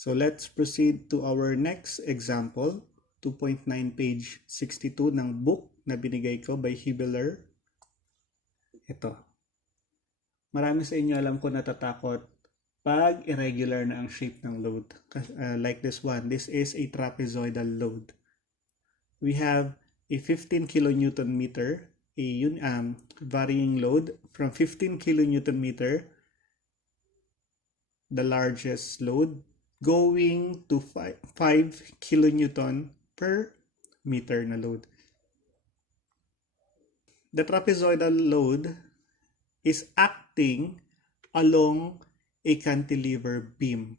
So let's proceed to our next example, 2.9 page 62 ng book na binigay ko by Hibeler. Ito. Marami sa inyo alam ko natatakot pag irregular na ang shape ng load. Like this one, this is a trapezoidal load. We have a 15 kilonewton meter, a varying load from 15 kilonewton meter, the largest load, going to 5 kilonewton per meter na load. The trapezoidal load is acting along a cantilever beam.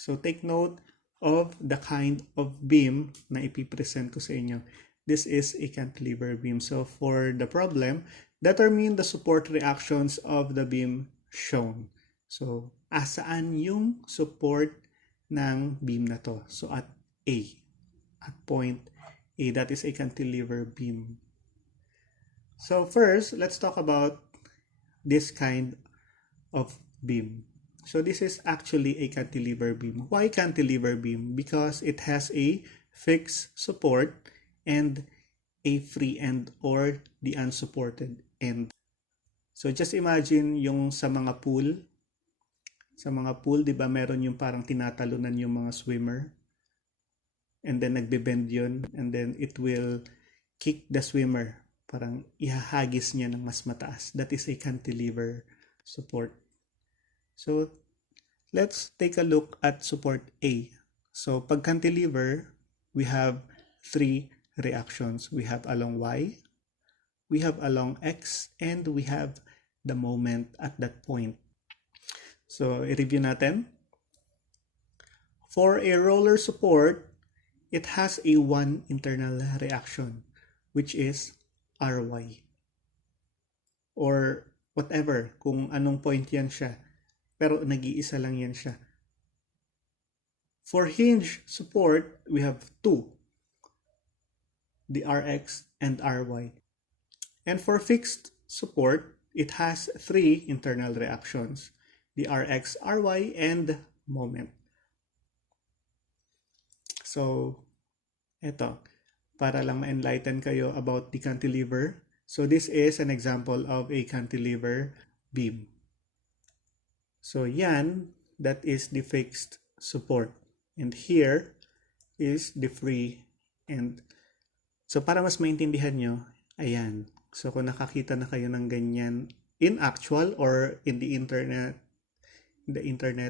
So take note of the kind of beam na ipipresent ko sa inyo. This is a cantilever beam. So for the problem, determine the support reactions of the beam shown. So asaan yung support ng beam na to? So at A, at point A, that is a cantilever beam. So first, let's talk about this kind of beam. So this is actually a cantilever beam. Why cantilever beam? Because it has a fixed support and a free end or the unsupported end. So just imagine yung sa mga pool. Sa mga pool, di ba, meron yung parang tinatalunan yung mga swimmer. And then nagbe-bend yun. And then it will kick the swimmer. Parang ihahagis niya ng mas mataas. That is a cantilever support. So let's take a look at support A. So pag cantilever, we have three reactions. We have along Y, we have along X, and we have the moment at that point. So i-review natin. For a roller support, it has a one internal reaction, which is RY. Or whatever, kung anong point yan siya. Pero nag-iisa lang yan siya. For hinge support, we have two. The RX and RY. And for fixed support, it has three internal reactions. The RX, RY, and moment. So, eto. Para lang ma-enlighten kayo about the cantilever. So this is an example of a cantilever beam. So yan, that is the fixed support. And here is the free end. So para mas maintindihan nyo, ayan. So kung nakakita na kayo ng ganyan in actual or in the internet,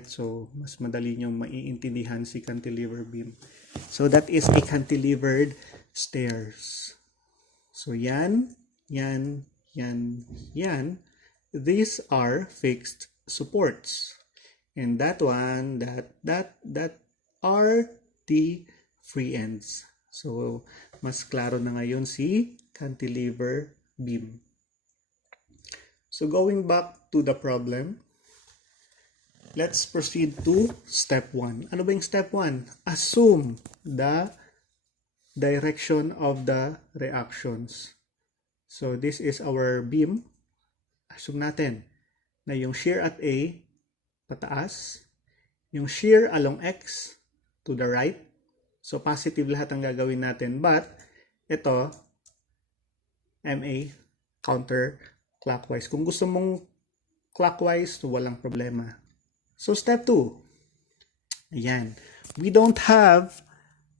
so mas madali nyo maiintindihan si cantilever beam. So that is a cantilevered stairs. So yan, yan, yan, yan. These are fixed supports. And that one, that are the free ends. So mas klaro na ngayon si cantilever beam. So going back to the problem, let's proceed to step 1. Ano ba yung step 1? Assume the direction of the reactions. So this is our beam. Assume natin na yung shear at A, pataas. Yung shear along X, to the right. So positive lahat ang gagawin natin. But, ito, MA, counterclockwise. Kung gusto mong clockwise, walang problema. So step 2. Ayan. We don't have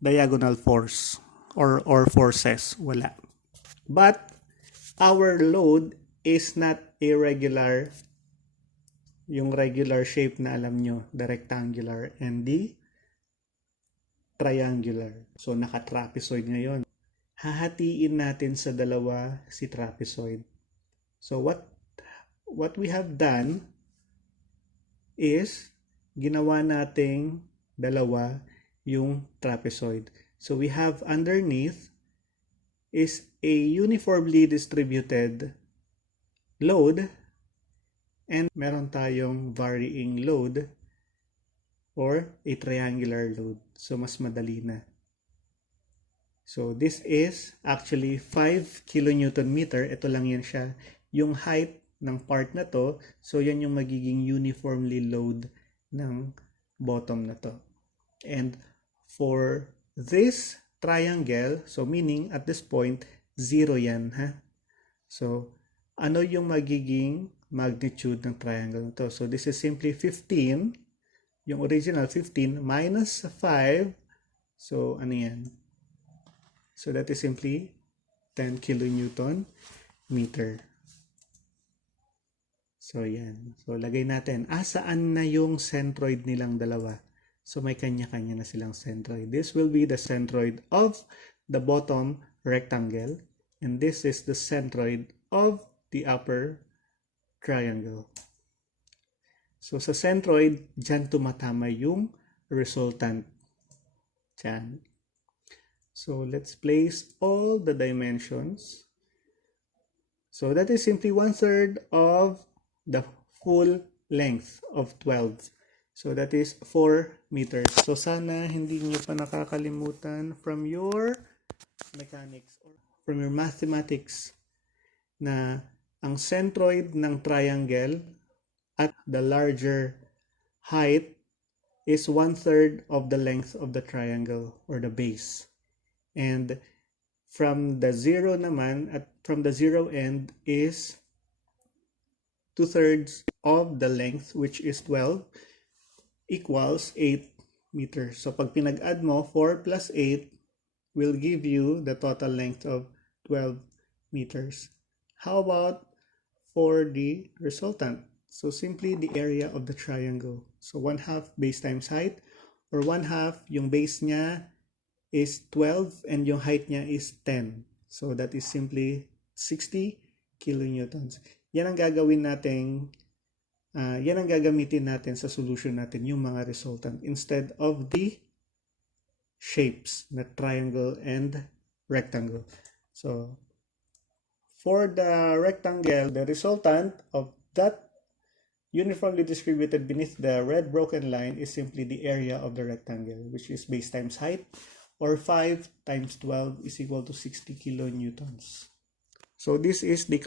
diagonal force or forces. Wala. But, our load is not irregular. Yung regular shape na alam nyo, the rectangular and the triangular. So, naka-trapezoid ngayon. Hahatiin natin sa dalawa si trapezoid. So, what we have done is ginawa nating dalawa yung trapezoid. So, we have underneath is a uniformly distributed load and meron tayong varying load or a triangular load. So, mas madali na. So, this is actually 5 kilonewton meter. Ito lang yan siya. Yung height ng part na to, so yan yung magiging uniformly load ng bottom na to. And for this triangle, so meaning at this point, 0 yan, ha? So, ano yung magiging magnitude ng triangle na to? So, this is simply 15, yung original 15 minus 5. So, ano yan? So, that is simply 10 kilonewton meter. So, yan. So, lagay natin. Saan na yung centroid nilang dalawa? So, may kanya-kanya na silang centroid. This will be the centroid of the bottom rectangle. And this is the centroid of the upper triangle. So, sa centroid, dyan tumatama yung resultant. Dyan. So, let's place all the dimensions. So, that is simply 1/3 of the full length of 12. So, that is 4 meters. So, sana hindi nyo pa nakakalimutan from your mechanics or from your mathematics na ang centroid ng triangle at the larger height is 1/3 of the length of the triangle or the base. And from the zero naman, at from the zero end is 2/3 of the length, which is 12, equals 8 meters. So pag pinag-add mo, 4 plus 8 will give you the total length of 12 meters. How about for the resultant? So simply the area of the triangle. So 1/2 base times height, or 1/2 yung base niya is 12 and yung height niya is 10. So that is simply 60 kilonewtons. Yan ang gagawin natin, yan ang gagamitin natin sa solution natin, yung mga resultant, instead of the shapes na triangle and rectangle. So for the rectangle, the resultant of that uniformly distributed beneath the red broken line is simply the area of the rectangle, which is base times height, or 5 times 12 is equal to 60 kilonewtons. So this is the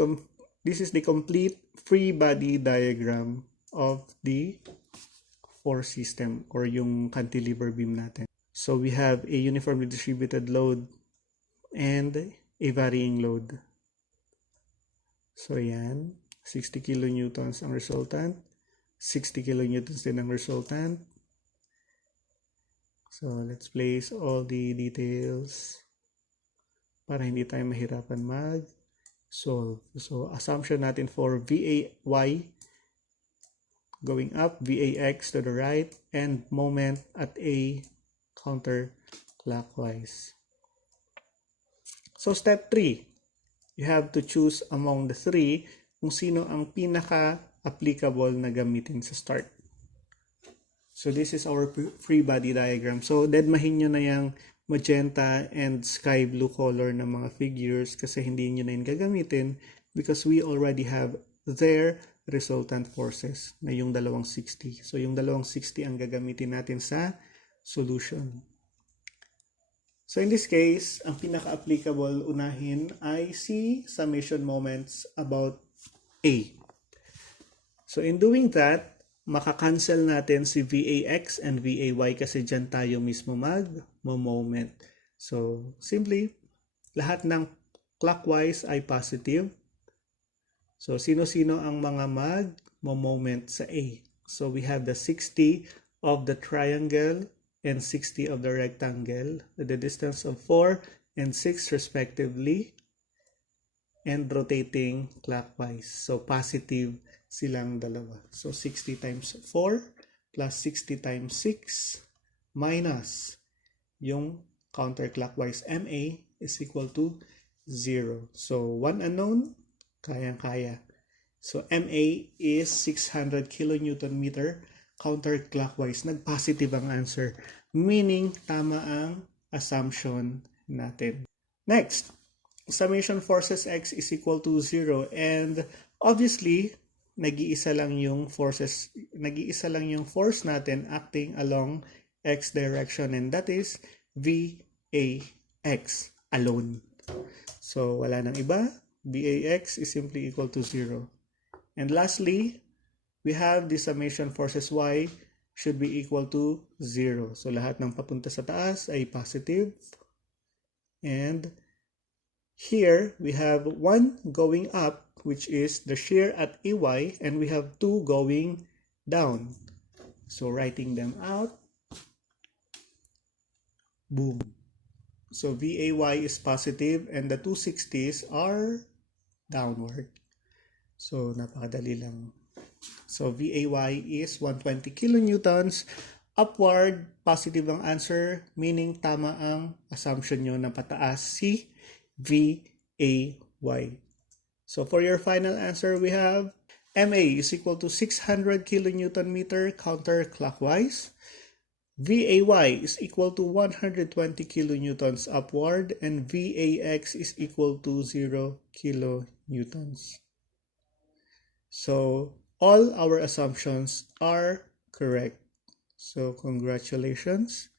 complete free body diagram of the force system or yung cantilever beam natin. So we have a uniformly distributed load and a varying load. So yan, 60 kilonewtons ang resultant, 60 kilonewtons din ang resultant. So, let's place all the details para hindi tayo mahirapan mag-solve. So, assumption natin for VAY going up, VAX to the right, and moment at A counterclockwise. So, step 3. You have to choose among the 3 kung sino ang pinaka-applicable na gamitin sa start. So this is our free body diagram. So deadmahin nyo na yung magenta and sky blue color ng mga figures kasi hindi nyo na yun gagamitin because we already have their resultant forces na yung 260. So yung 260 ang gagamitin natin sa solution. So in this case, ang pinaka-applicable unahin ay si summation moments about A. So in doing that, makakancel natin si VAX and VAY kasi dyan tayo mismo mag-moment. So, simply, lahat ng clockwise ay positive. So, sino-sino ang mga mag-moment sa A? So, we have the 60 of the triangle and 60 of the rectangle, the distance of 4 and 6 respectively, and rotating clockwise. So, positive silang dalawa. So, 60 times 4 plus 60 times 6 minus yung counterclockwise MA is equal to 0. So, one unknown, kayang-kaya. So, MA is 600 kilonewton meter. Counterclockwise, nag-positive ang answer. Meaning, tama ang assumption natin. Next, summation forces X is equal to 0. And obviously, nag-iisa lang yung force natin acting along X direction, and that is VAX alone. So, wala nang iba. VAX is simply equal to 0. And lastly, we have the summation forces Y should be equal to 0. So lahat ng papunta sa taas ay positive. And here we have 1 going up, which is the shear at AY, and we have 2 going down. So writing them out, boom. So VAY is positive and the 260s are downward. So napakadali lang. So VAY is 120 kilonewtons. Upward, positive ang answer, meaning tama ang assumption nyo na pataas si VAY. So for your final answer, we have MA is equal to 600 kilonewton meter counterclockwise. VAY is equal to 120 kilonewtons upward, and VAX is equal to 0 kilonewtons. So all our assumptions are correct. So congratulations.